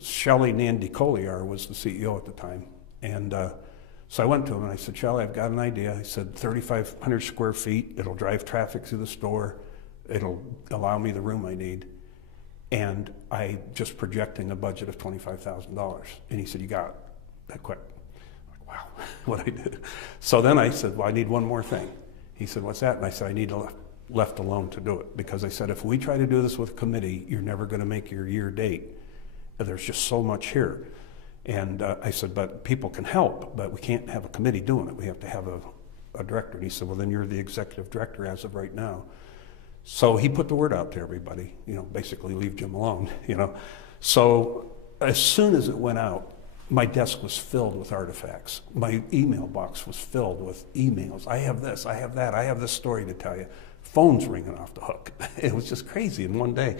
Shelley Nandy Collier was the CEO at the time. And so I went to him and I said, Shelley, I've got an idea. I said, 3,500 square feet, it'll drive traffic through the store, it'll allow me the room I need. And I just projecting a budget of $25,000. And he said, you got it that quick. I'm like, wow, what I did. So then I said, well, I need one more thing. He said, what's that? And I said, I need left alone to do it. Because I said, if we try to do this with a committee, you're never going to make your year date. There's just so much here. And I said, but people can help, but we can't have a committee doing it. We have to have a director. And he said, well, then you're the executive director as of right now. So he put the word out to everybody, basically leave Jim alone, So as soon as it went out, my desk was filled with artifacts. My email box was filled with emails. I have this, I have that, I have this story to tell you. Phones ringing off the hook. It was just crazy in one day.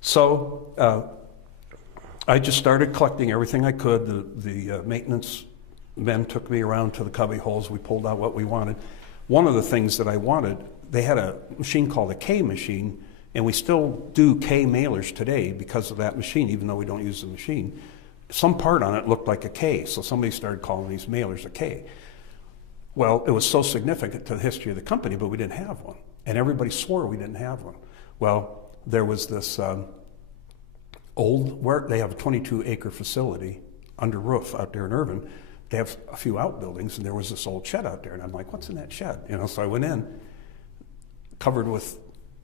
So I just started collecting everything I could. The maintenance men took me around to the cubby holes. We pulled out what we wanted. One of the things that I wanted, they had a machine called a K machine, and we still do K mailers today because of that machine, even though we don't use the machine. Some part on it looked like a K, so somebody started calling these mailers a K. Well, it was so significant to the history of the company, but we didn't have one. And everybody swore we didn't have one. Well, there was this they have a 22-acre facility under roof out there in Irvine. They have a few outbuildings, and there was this old shed out there. And I'm like, what's in that shed? So I went in, covered with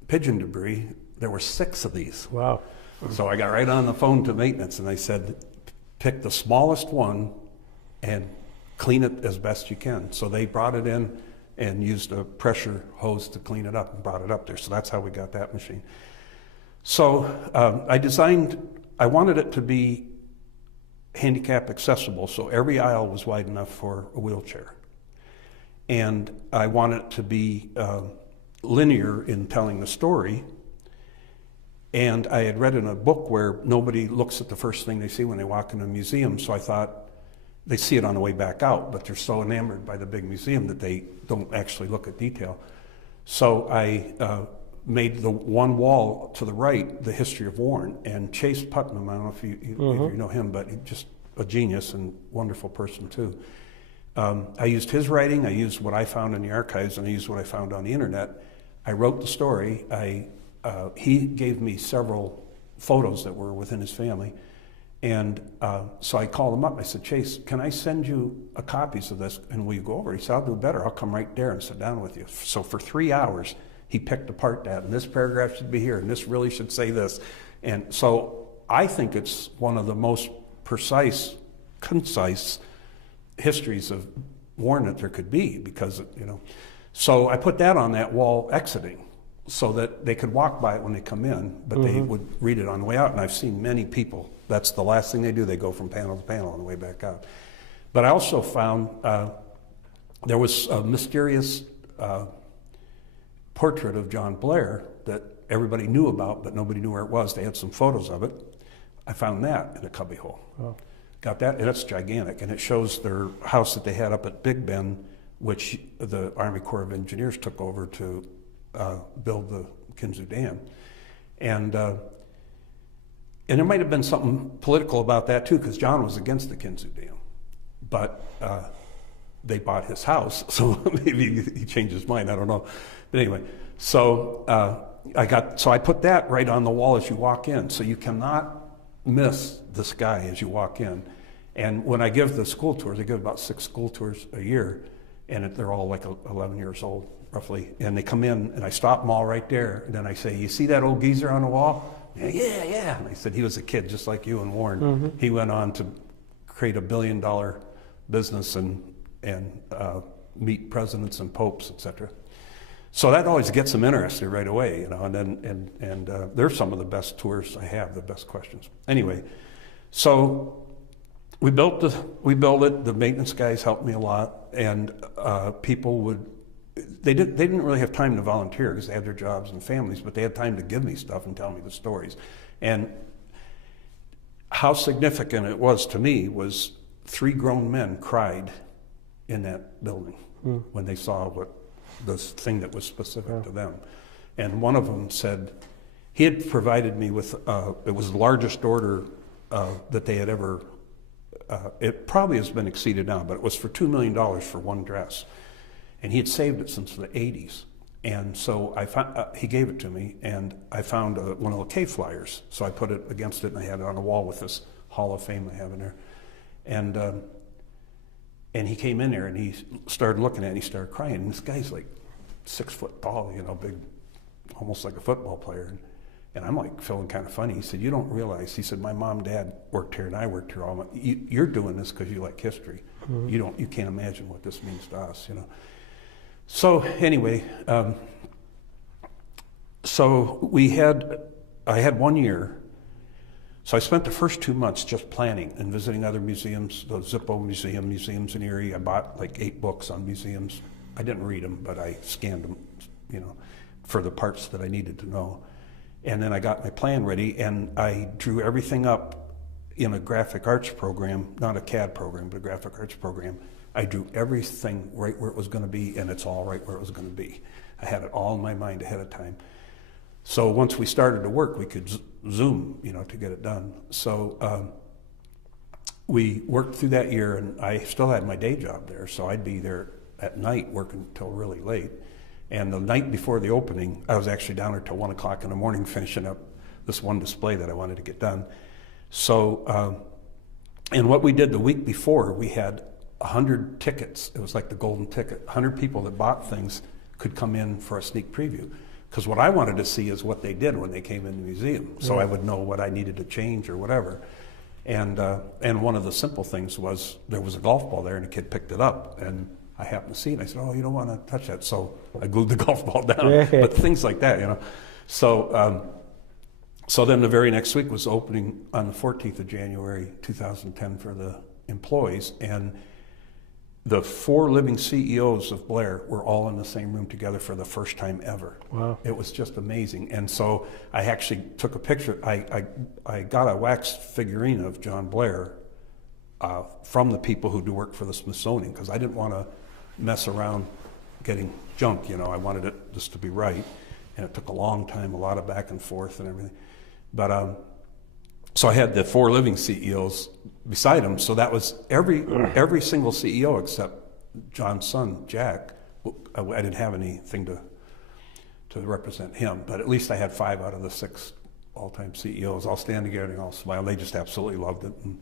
pigeon debris. There were 6 of these. Wow. So I got right on the phone to maintenance, and I said, pick the smallest one and clean it as best you can. So they brought it in and used a pressure hose to clean it up and brought it up there. So that's how we got that machine. So I wanted it to be handicap accessible, so every aisle was wide enough for a wheelchair. And I wanted it to be linear in telling the story. And I had read in a book where nobody looks at the first thing they see when they walk into a museum, so I thought they see it on the way back out, but they're so enamored by the big museum that they don't actually look at detail. So I made the one wall to the right the history of Warren, and Chase Putnam, I don't know if you know him, but he's just a genius and wonderful person too. I used his writing, I used what I found in the archives, and I used what I found on the internet. I wrote the story. He gave me several photos that were within his family, and so I called him up. I said, Chase, can I send you copies of this, and will you go over? He said, I'll do better. I'll come right there and sit down with you. So for 3 hours, he picked apart that, and this paragraph should be here, and this really should say this. And so I think it's one of the most precise, concise histories of Warren that there could be, because, So I put that on that wall exiting so that they could walk by it when they come in, but they would read it on the way out. And I've seen many people, that's the last thing they do. They go from panel to panel on the way back out. But I also found there was a mysterious portrait of John Blair that everybody knew about, but nobody knew where it was. They had some photos of it. I found that in a cubbyhole. Oh. Got that, and it's gigantic, and it shows their house that they had up at Big Bend, which the Army Corps of Engineers took over to build the Kinzua Dam. And there might have been something political about that too, because John was against the Kinzua Dam. But they bought his house, so maybe he changed his mind, I don't know. But anyway, so I put that right on the wall as you walk in, so you cannot miss this guy as you walk in. And when I give the school tours, I give about 6 school tours a year, and they're all like 11 years old, roughly. And they come in, and I stop them all right there, and then I say, you see that old geezer on the wall? Yeah. And I said, he was a kid just like you and Warren. He went on to create $1 billion business and meet presidents and popes, etc. So that always gets them interested right away, and they're some of the best tours I have, the best questions. Anyway, so we built it. The maintenance guys helped me a lot, and people they didn't really have time to volunteer because they had their jobs and families, but they had time to give me stuff and tell me the stories. And how significant it was to me was 3 grown men cried in that building when they saw this thing that was specific to them. And one of them said, he had provided me with, it was the largest order that they had ever. It probably has been exceeded now, but it was for $2 million for one dress, and he had saved it since the '80s. And so I found, he gave it to me, and I found one of the K flyers. So I put it against it, and I had it on a wall with this Hall of Fame I have in there. And he came in there, and he started looking at it, and he started crying. And this guy's like 6 foot tall, you know, big, almost like a football player. And I'm like feeling kind of funny. He said, "You don't realize," he said, "my mom and dad worked here, and I worked here all my, you're doing this because you like history. Mm-hmm. You can't imagine what this means to us, you know." So anyway, I had 1 year. So I spent the first 2 months just planning and visiting other museums, the Zippo museums in Erie. I bought like 8 books on museums. I didn't read them, but I scanned them, you know, for the parts that I needed to know. And then I got my plan ready, and I drew everything up in a graphic arts program, not a CAD program, but a graphic arts program. I drew everything right where it was going to be, and it's all right where it was going to be. I had it all in my mind ahead of time. So once we started to work, we could Zoom, you know, to get it done. So we worked through that year, and I still had my day job there, so I'd be there at night working till really late. And the night before the opening, I was actually down there till 1 o'clock in the morning finishing up this one display that I wanted to get done. So, and what we did the week before, we had 100 tickets. It was like the golden ticket. 100 people that bought things could come in for a sneak preview. Because what I wanted to see is what they did when they came in the museum, so I would know what I needed to change or whatever. And one of the simple things was there was a golf ball there, and a kid picked it up, and I happened to see it. And I said, "Oh, you don't want to touch that." So I glued the golf ball down. But things like that, you know. So so then the very next week was opening on the 14th of January, 2010 for the employees, and the 4 living CEOs of Blair were all in the same room together for the first time ever. Wow. It was just amazing. And so I actually took a picture. I got a wax figurine of John Blair from the people who do work for the Smithsonian, because I didn't want to mess around getting junk, you know. I wanted it just to be right. And it took a long time, a lot of back and forth and everything. But so I had the 4 living CEOs beside him. So that was every single CEO except John's son, Jack. I didn't have anything to represent him, but at least I had 5 out of the 6 all-time CEOs all stand together and all smile. They just absolutely loved it. And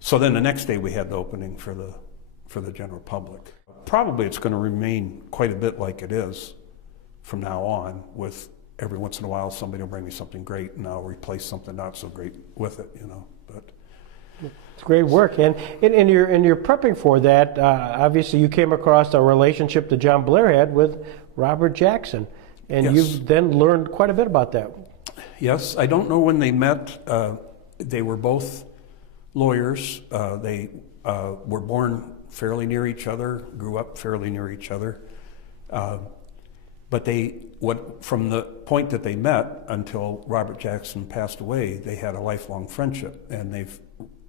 so then the next day we had the opening for the general public. Probably it's going to remain quite a bit like it is from now on, with every once in a while somebody will bring me something great and I'll replace something not so great with it, you know. But it's great work. And you're prepping for that. Obviously, you came across a relationship that John Blair had with Robert Jackson, and yes, you've then learned quite a bit about that. Yes, I don't know when they met. They were both lawyers. They were born fairly near each other, grew up fairly near each other. But from the point that they met until Robert Jackson passed away, they had a lifelong friendship, and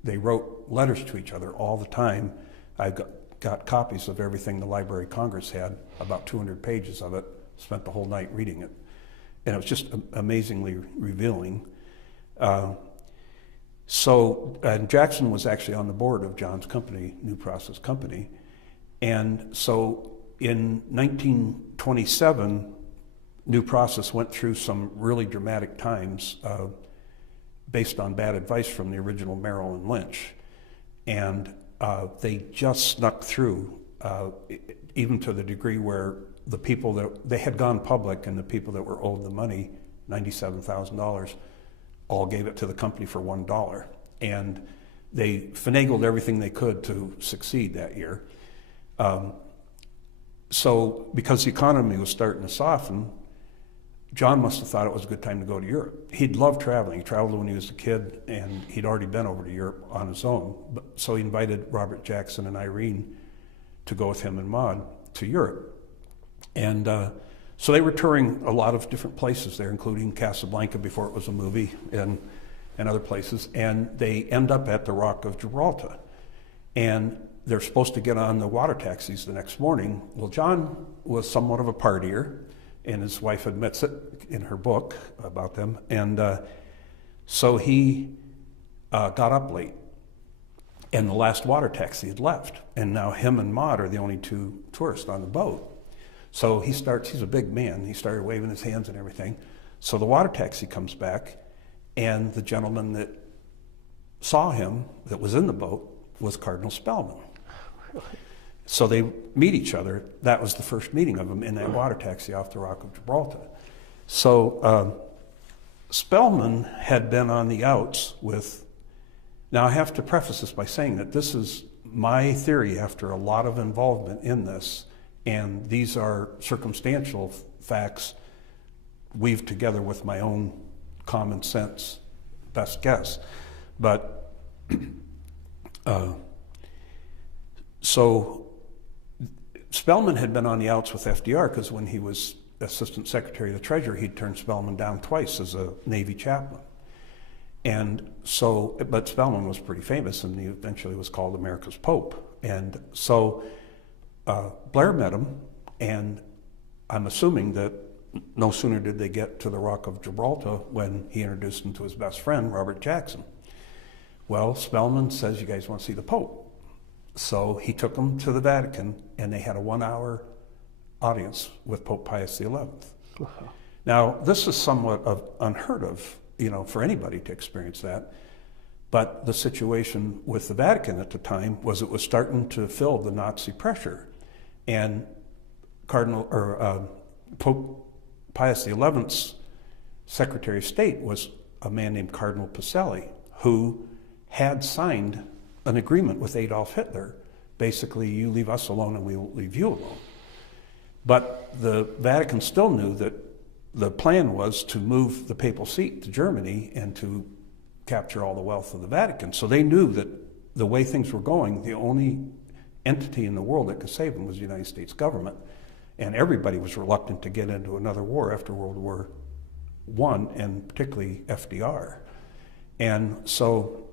they wrote letters to each other all the time. I've got copies of everything the Library of Congress had, about 200 pages of it, spent the whole night reading it. And it was just amazingly revealing. And Jackson was actually on the board of John's company, New Process Company. And so in 1927, New Process went through some really dramatic times based on bad advice from the original Merrill and Lynch. And they just snuck through, even to the degree where the people that they had gone public and the people that were owed the money, $97,000, all gave it to the company for $1. And they finagled everything they could to succeed that year. So because the economy was starting to soften, John must have thought it was a good time to go to Europe. He'd loved traveling. He traveled when he was a kid, and he'd already been over to Europe on his own. So he invited Robert Jackson and Irene to go with him and Maud to Europe. And so they were touring a lot of different places there, including Casablanca before it was a movie, and other places. And they end up at the Rock of Gibraltar. And they're supposed to get on the water taxis the next morning. Well, John was somewhat of a partier, and his wife admits it in her book about them. And so he got up late, and the last water taxi had left, and now him and Maude are the only two tourists on the boat. So he's a big man, he started waving his hands and everything. So the water taxi comes back, and the gentleman that saw him, that was in the boat, was Cardinal Spellman. So they meet each other. That was the first meeting of them in that water taxi off the Rock of Gibraltar. So Spellman had been on the outs with, now I have to preface this by saying that this is my theory after a lot of involvement in this, and these are circumstantial facts weaved together with my own common sense best guess. But so Spellman had been on the outs with FDR because when he was Assistant Secretary of the Treasury, he'd turned Spellman down twice as a Navy chaplain. And so, but Spellman was pretty famous, and he eventually was called America's Pope. And so Blair met him, and I'm assuming that no sooner did they get to the Rock of Gibraltar when he introduced him to his best friend, Robert Jackson. Well, Spellman says, you guys want to see the Pope? So he took them to the Vatican, and they had a 1-hour audience with Pope Pius XI. Wow. Now, this is somewhat unheard of, for anybody to experience that. But the situation with the Vatican at the time was it was starting to feel the Nazi pressure. And Pope Pius XI's Secretary of State was a man named Cardinal Pacelli, who had signed an agreement with Adolf Hitler. Basically, you leave us alone and we will leave you alone. But the Vatican still knew that the plan was to move the papal seat to Germany and to capture all the wealth of the Vatican. So they knew that the way things were going, the only entity in the world that could save them was the United States government. And everybody was reluctant to get into another war after World War I, and particularly FDR. And so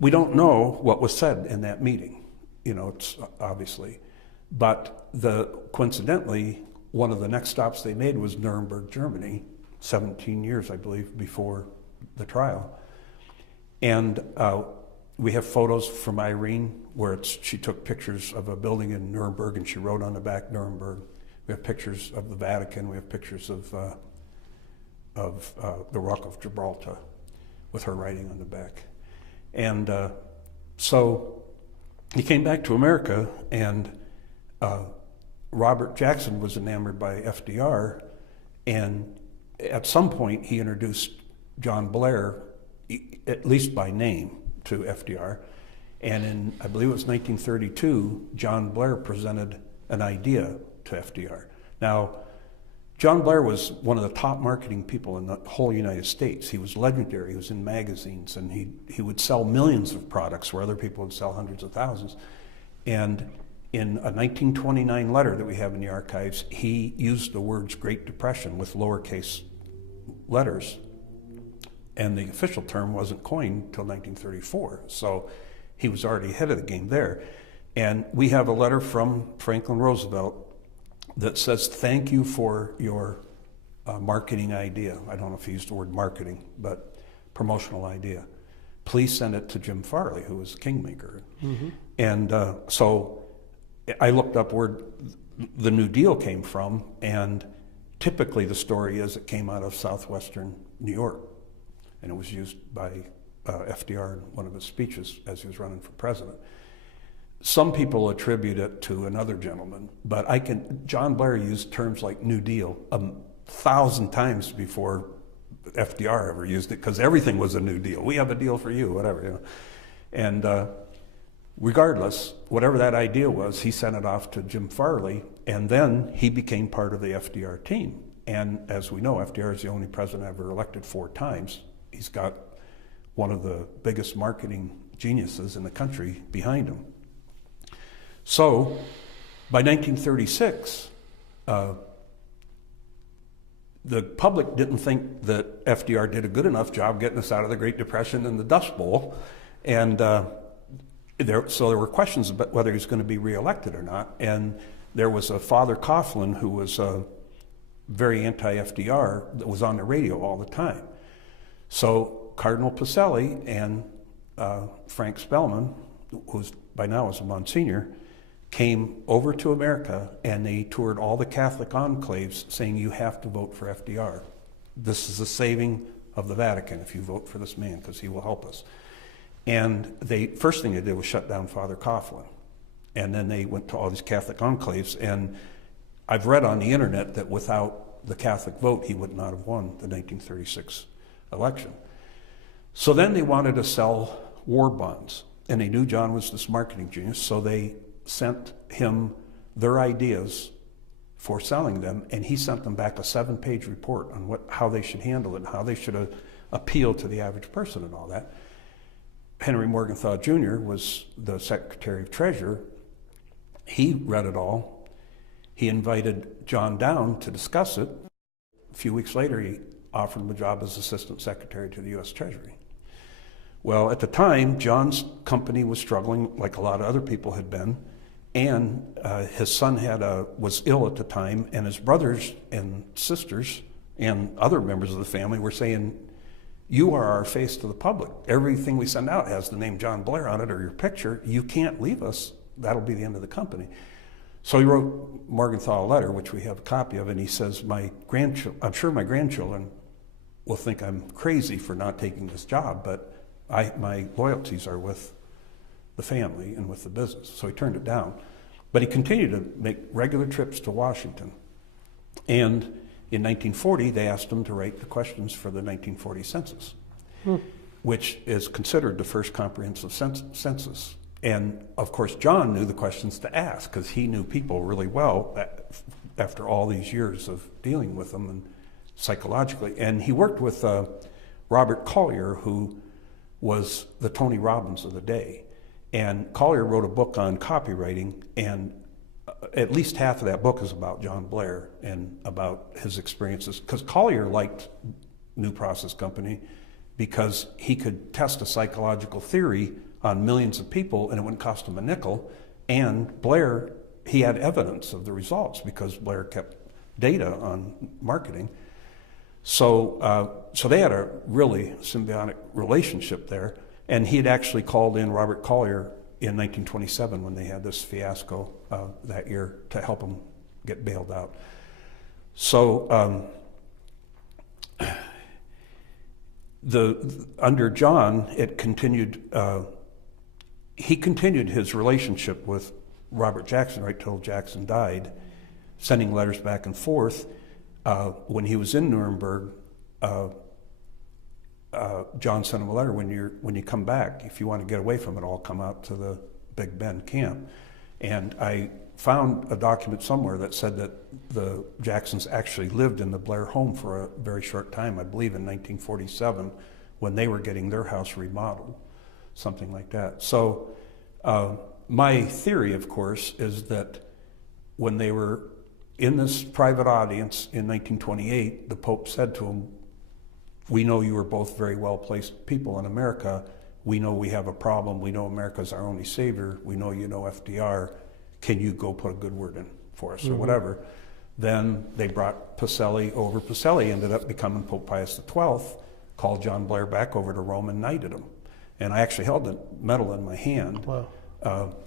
we don't know what was said in that meeting, it's obviously. But coincidentally, one of the next stops they made was Nuremberg, Germany, 17 years, I believe, before the trial. And we have photos from Irene where she took pictures of a building in Nuremberg and she wrote on the back Nuremberg. We have pictures of the Vatican. We have pictures of the Rock of Gibraltar with her writing on the back. And so he came back to America, and Robert Jackson was enamored by FDR, and at some point he introduced John Blair, at least by name, to FDR. And in, I believe it was 1932, John Blair presented an idea to FDR. Now, John Blair was one of the top marketing people in the whole United States. He was legendary. He was in magazines, and he would sell millions of products where other people would sell hundreds of thousands. And in a 1929 letter that we have in the archives, he used the words Great Depression with lowercase letters, and the official term wasn't coined until 1934. So he was already ahead of the game there. And we have a letter from Franklin Roosevelt that says, thank you for your marketing idea. I don't know if he used the word marketing, but promotional idea. Please send it to Jim Farley, who was the kingmaker. Mm-hmm. And so I looked up where the New Deal came from, and typically the story is it came out of southwestern New York, and it was used by FDR in one of his speeches as he was running for president. Some people attribute it to another gentleman, but John Blair used terms like New Deal 1,000 times before FDR ever used it, because everything was a New Deal. We have a deal for you, whatever. And regardless, whatever that idea was, he sent it off to Jim Farley, and then he became part of the FDR team. And as we know, FDR is the only president ever elected 4 times. He's got one of the biggest marketing geniuses in the country behind him. So, by 1936, the public didn't think that FDR did a good enough job getting us out of the Great Depression and the Dust Bowl, and so there were questions about whether he was going to be reelected or not. And there was a Father Coughlin who was very anti-FDR that was on the radio all the time. So Cardinal Pacelli and Frank Spellman, who's by now is a Monsignor, came over to America and they toured all the Catholic enclaves saying, you have to vote for FDR. This is the saving of the Vatican if you vote for this man, because he will help us. And first thing they did was shut down Father Coughlin. And then they went to all these Catholic enclaves, and I've read on the internet that without the Catholic vote, he would not have won the 1936 election. So then they wanted to sell war bonds, and they knew John was this marketing genius, so they sent him their ideas for selling them, and he sent them back a 7-page report on how they should handle it and how they should appeal to the average person and all that. Henry Morgenthau Jr. was the Secretary of Treasury. He read it all. He invited John down to discuss it. A few weeks later, he offered him a job as Assistant Secretary to the U.S. Treasury. Well, at the time, John's company was struggling like a lot of other people had been, and his son was ill at the time, and his brothers and sisters and other members of the family were saying, you are our face to the public. Everything we send out has the name John Blair on it or your picture. You can't leave us. That'll be the end of the company. So he wrote Morgenthau a letter, which we have a copy of, and he says, I'm sure my grandchildren will think I'm crazy for not taking this job, but my loyalties are with the family and with the business. So he turned it down. But he continued to make regular trips to Washington. And in 1940, they asked him to write the questions for the 1940 census, which is considered the first comprehensive census. And of course, John knew the questions to ask because he knew people really well after all these years of dealing with them and psychologically. And he worked with Robert Collier, who was the Tony Robbins of the day. And Collier wrote a book on copywriting, and at least half of that book is about John Blair and about his experiences. Because Collier liked New Process Company because he could test a psychological theory on millions of people and it wouldn't cost him a nickel. And Blair, he had evidence of the results because Blair kept data on marketing. So they had a really symbiotic relationship there. And he had actually called in Robert Collier in 1927 when they had this fiasco that year to help him get bailed out. So under John, it continued. He continued his relationship with Robert Jackson right till Jackson died, sending letters back and forth. When he was in Nuremberg, John sent him a letter, when you come back, if you want to get away from it all, come out to the Big Bend camp. And I found a document somewhere that said that the Jacksons actually lived in the Blair home for a very short time, I believe in 1947, when they were getting their house remodeled, something like that. So my theory, of course, is that when they were in this private audience in 1928, the Pope said to them, we know you are both very well-placed people in America. We know we have a problem. We know America's our only savior. We know you know FDR. Can you go put a good word in for us or whatever? Then they brought Pacelli over. Pacelli ended up becoming Pope Pius XII, called John Blair back over to Rome and knighted him. And I actually held the medal in my hand. Wow.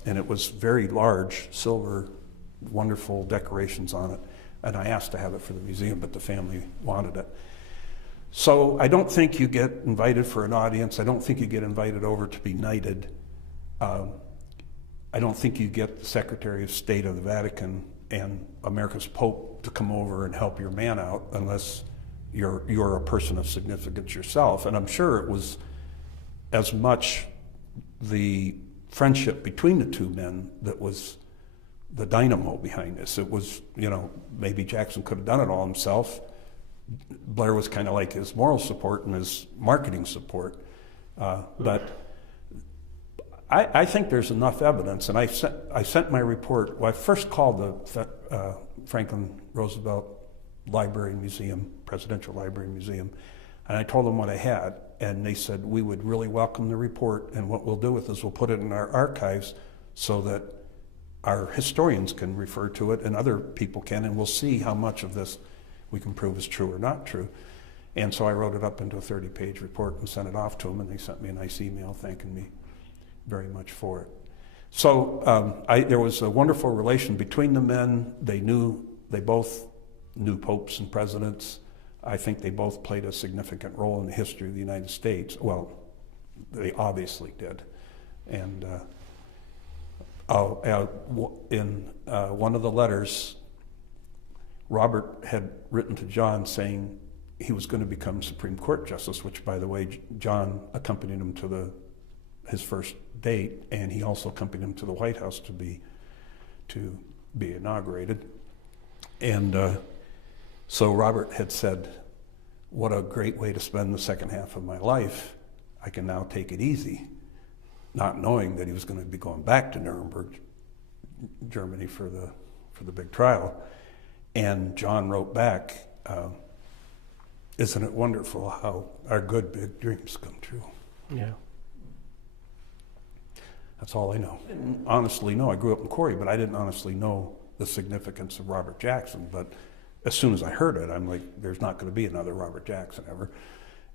And it was very large, silver, wonderful decorations on it. And I asked to have it for the museum, but the family wanted it. So I don't think you get invited for an audience. I don't think you get invited over to be knighted. I don't think you get the Secretary of State of the Vatican and America's Pope to come over and help your man out unless you're a person of significance yourself. And I'm sure it was as much the friendship between the two men that was the dynamo behind this. It was, maybe Jackson could have done it all himself. Blair was kind of like his moral support and his marketing support. But I think there's enough evidence, and I sent my report. Well, I first called the Franklin Roosevelt Library and Museum, Presidential Library and Museum, and I told them what I had, and they said, we would really welcome the report, and what we'll do with this, we'll put it in our archives so that our historians can refer to it and other people can, and we'll see how much of this we can prove is true or not true. And so I wrote it up into a 30-page report and sent it off to them, and they sent me a nice email thanking me very much for it. So there was a wonderful relation between the men. They both knew popes and presidents. I think they both played a significant role in the history of the United States. Well, they obviously did. And in one of the letters, Robert had written to John saying he was going to become Supreme Court Justice, which, by the way, John accompanied him to his first date, and he also accompanied him to the White House to be inaugurated. And so Robert had said, "What a great way to spend the second half of my life. I can now take it easy," not knowing that he was going to be going back to Nuremberg, Germany, for the big trial. And John wrote back, "Isn't it wonderful how our good big dreams come true?" Yeah. That's all I know. I didn't honestly know. I grew up in Corey, but I didn't honestly know the significance of Robert Jackson. But as soon as I heard it, I'm like, there's not going to be another Robert Jackson ever.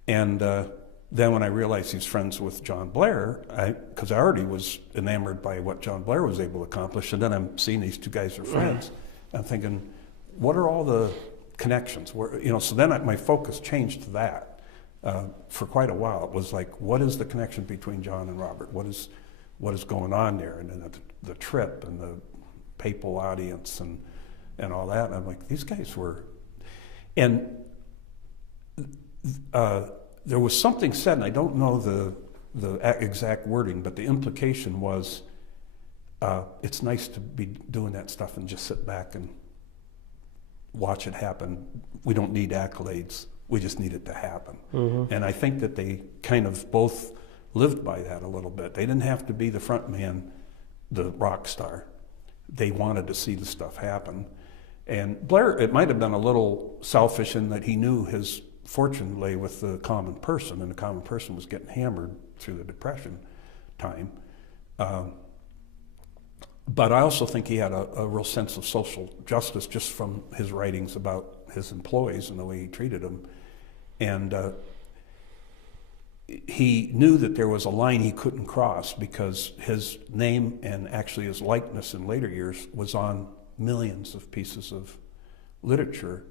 And then when I realized he's friends with John Blair, because I already was enamored by what John Blair was able to accomplish, and then I'm seeing these two guys are friends, I'm thinking, what are all the connections? So then my focus changed to that. For quite a while, it was like, what is the connection between John and Robert? What is going on there? And then the trip and the papal audience and all that. And I'm like, these guys were, and there was something said, and I don't know the exact wording, but the implication was, it's nice to be doing that stuff and just sit back and watch it happen. We don't need accolades. We just need it to happen. Mm-hmm. And I think that they kind of both lived by that a little bit. They didn't have to be the front man, the rock star. They wanted to see the stuff happen. And Blair, it might have been a little selfish in that he knew his fortune lay with the common person, and the common person was getting hammered through the Depression time. But I also think he had a real sense of social justice just from his writings about his employees and the way he treated them. And he knew that there was a line he couldn't cross because his name and actually his likeness in later years was on millions of pieces of literature,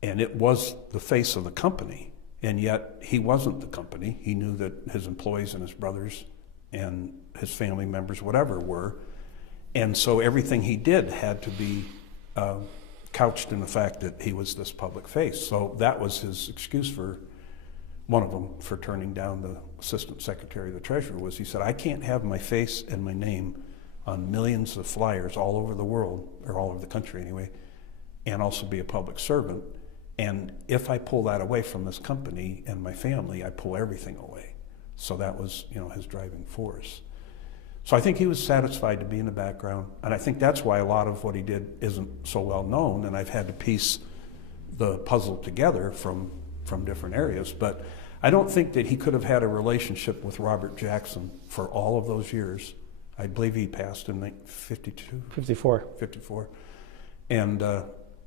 and it was the face of the company. And yet he wasn't the company. He knew that his employees and his brothers and his family members, whatever, were. And so everything he did had to be couched in the fact that he was this public face. So that was his excuse for, one of them, for turning down the assistant secretary of the treasurer, was he said, I can't have my face and my name on millions of flyers all over the world, or all over the country anyway, and also be a public servant. And if I pull that away from this company and my family, I pull everything away. So that was, his driving force. So I think he was satisfied to be in the background, and I think that's why a lot of what he did isn't so well known, and I've had to piece the puzzle together from different areas. But I don't think that he could have had a relationship with Robert Jackson for all of those years. I believe he passed in 52? 54. 54. And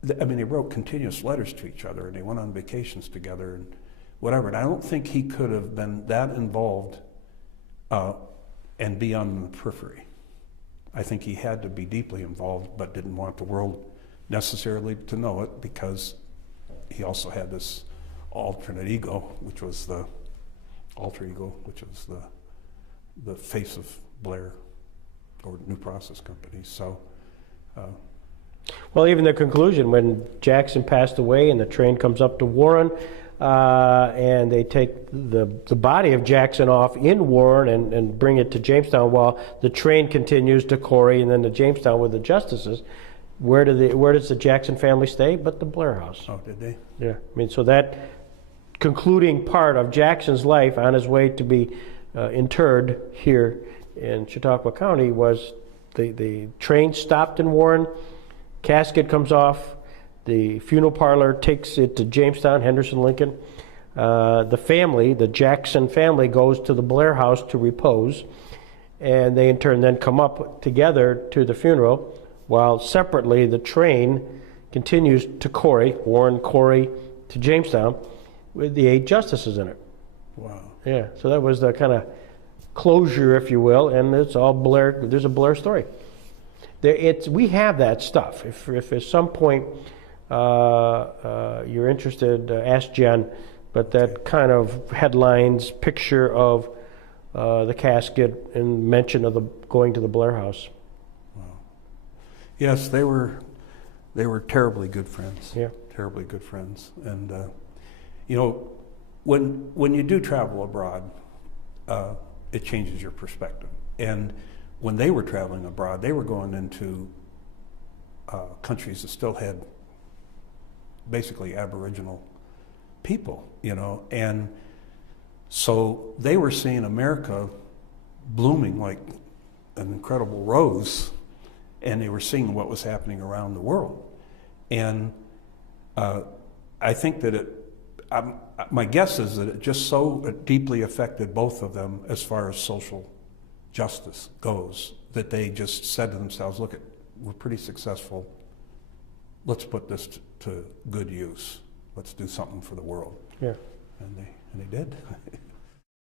they wrote continuous letters to each other, and they went on vacations together and whatever. And I don't think he could have been that involved and be on the periphery. I think he had to be deeply involved, but didn't want the world necessarily to know it, because he also had this alternate ego, which was the alter ego, which was the face of Blair or New Process Company. So, well, even the conclusion when Jackson passed away and the train comes up to Warren, and they take the body of Jackson off in Warren and bring it to Jamestown while the train continues to Corey and then to Jamestown with the justices. Where does the Jackson family stay? But the Blair House. Oh, did they? Yeah. So that concluding part of Jackson's life on his way to be interred here in Chautauqua County was the train stopped in Warren, casket comes off, the funeral parlor takes it to Jamestown, Henderson, Lincoln. The Jackson family goes to the Blair House to repose, and they in turn then come up together to the funeral, while separately the train continues to Corey, Warren, Corey, to Jamestown. with the 8 justices in it. Wow. Yeah, so that was the kind of closure, if you will, and it's all Blair. There's a Blair story. We have that stuff. If at some point you're interested, ask Jen. But that kind of headlines picture of the casket and mention of going to the Blair house. Wow. Yes, they were terribly good friends. Yeah, terribly good friends. And you know, when you do travel abroad, it changes your perspective. And when they were traveling abroad, they were going into countries that still had basically Aboriginal people, you know, and so they were seeing America blooming like an incredible rose, and they were seeing what was happening around the world. And I think that my guess is that it just so deeply affected both of them as far as social justice goes, that they just said to themselves, look, we're pretty successful. Let's put this to good use. Let's do something for the world. Yeah. And they did.